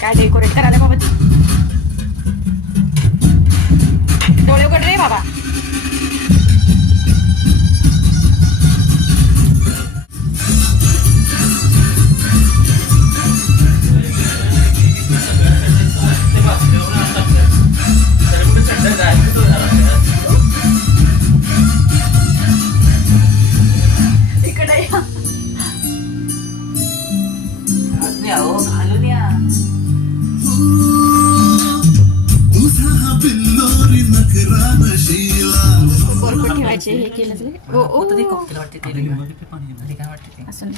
काय डेकोरेट करायला ठेवायचे हे केलं ओ ओ ते असं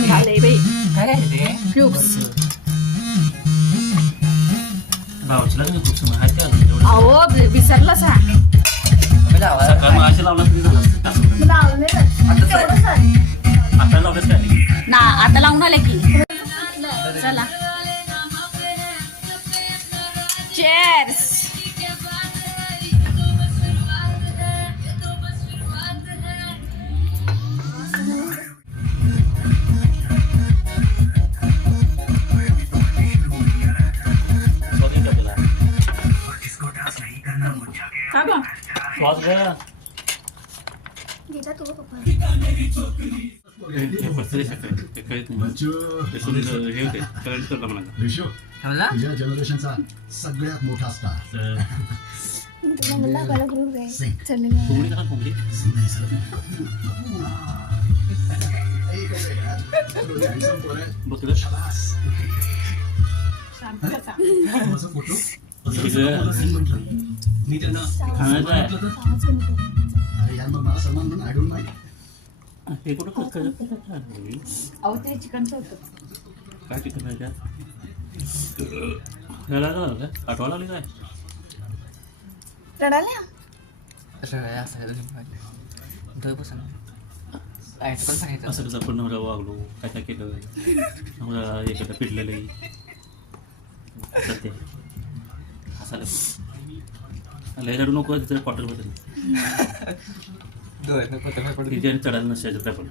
झालंय बाई. काय खूप आहे अहो विसरलं सा. सकाळ मग असे लावला तरी झालं. आता. ना आता लावून आले की. चला. तुझ्या जनरेशनचा सगळ्यात मोठा स्टार तर कोंबडी? बसलं. मी त्यांना हे कुठं? अहो ते चिकनचं होतं. काय चिकन आहे? आठवा लागली काय? बसून पण सांगितलं असं कसं आपण नवरा वागलो? काय काय केलं? नवरा एखादं पिडलेलं सत्य. असायला लय रडू नको तिथे क्वार्टर बदल तिथे चढायला नसायचं त्या पण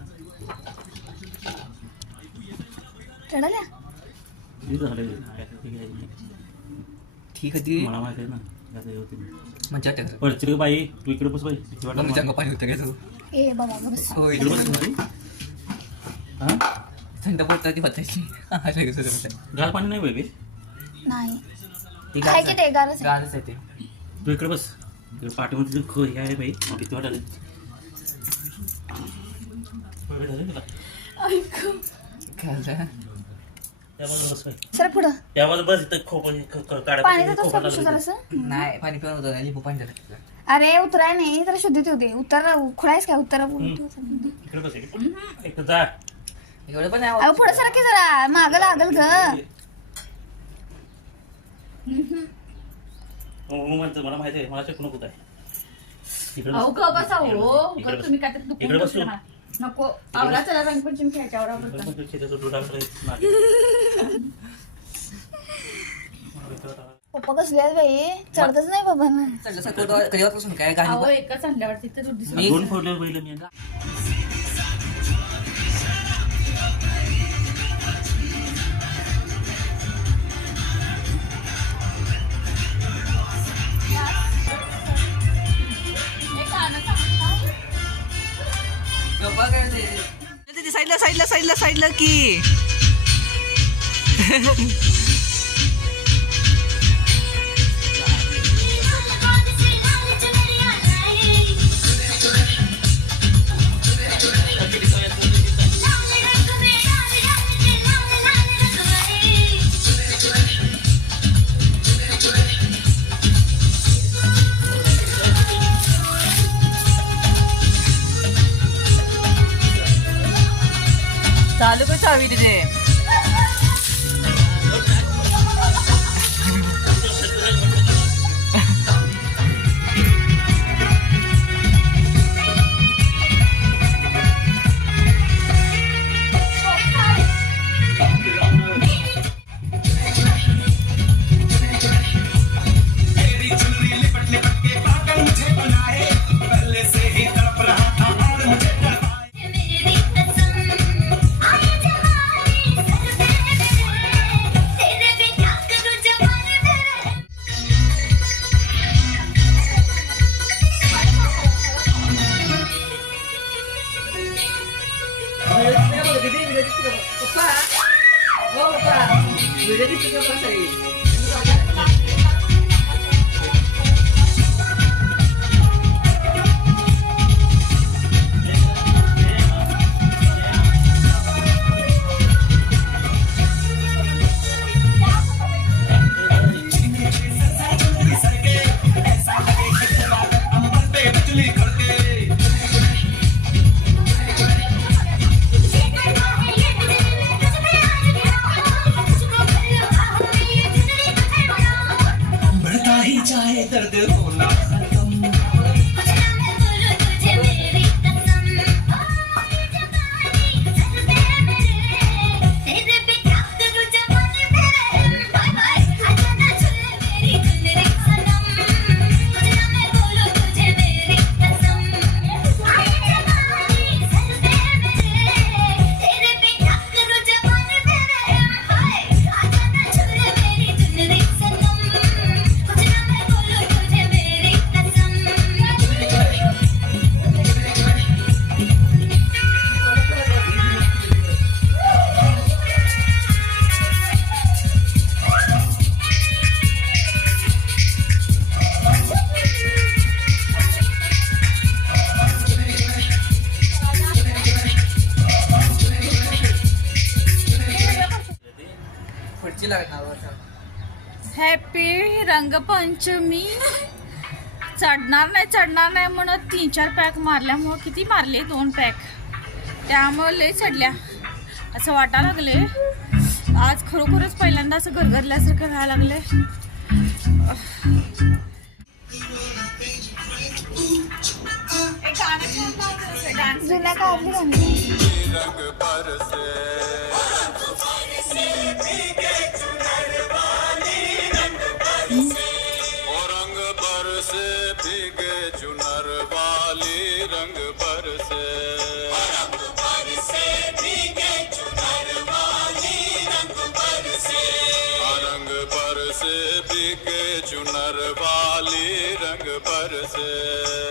हे झालं काय ते काय नाही. ठीक होती मला माहिती आहे ना काय होते. मजा वाटते पडची बाई तू इकडे बस बाई. किती वाटलं मम्मीच्या मला? पाणी होतं का तू? हो इकडे बस. हा? थंड पडतात ती बतायची लगेच होतं. गार पाणी ती गारच आहे. ते तू. इकडे बस. इकडे पाठीमध्ये खो हे आहे बाई मग किती वाटायला वेळ झाला तुला? काय झालं? त्यामध्ये बस बाई. सर पुढं. त्यामध्ये बस इथं खोप काढा पाणी देतो सर पिशवी जरासं नाही पाणी पिऊन होतं लिंबू पाणी झालं. अरे उतराय नाही जरा शुद्धीत होते उत्तर खुळायस काय? उत्तर इकडे बस इकडे. इकडे जा. एवढं पण अहो नाही पुढे सर की जरा. माग लागल ग. मला माहिती आहे मला शिकू नको इकडे अहो बस. ग बसा हो बस. तुम्ही काय तर इकडे दुखून बस तू. बसला. नको आवरा चला रंगपंचमी बस, तर. पप्पा कसले आहेत बाई चढतच नाही बाबा ना चढलं सर कधी- कधीपासून काय अहो गाणी एकच आणल्यावर तिथे दूध दिसत मी- दोन फोडले बैल मी साईडला साईडला साईडला साईडला की. चालू काय चावी तिथे व्हिडिओ दिसतो का बघ ही चाहे रंगपंचमी. चढणार नाही चढणार नाही म्हणत. तीन चार पॅक मारल्यामुळं किती मारले? दोन पॅक त्यामुळं लय चढल्या. असं वाटा लागले आज खरोखरच पहिल्यांदा असं गरगरल्यासारखं व्हायला लागले जुन्या काळातली Sir.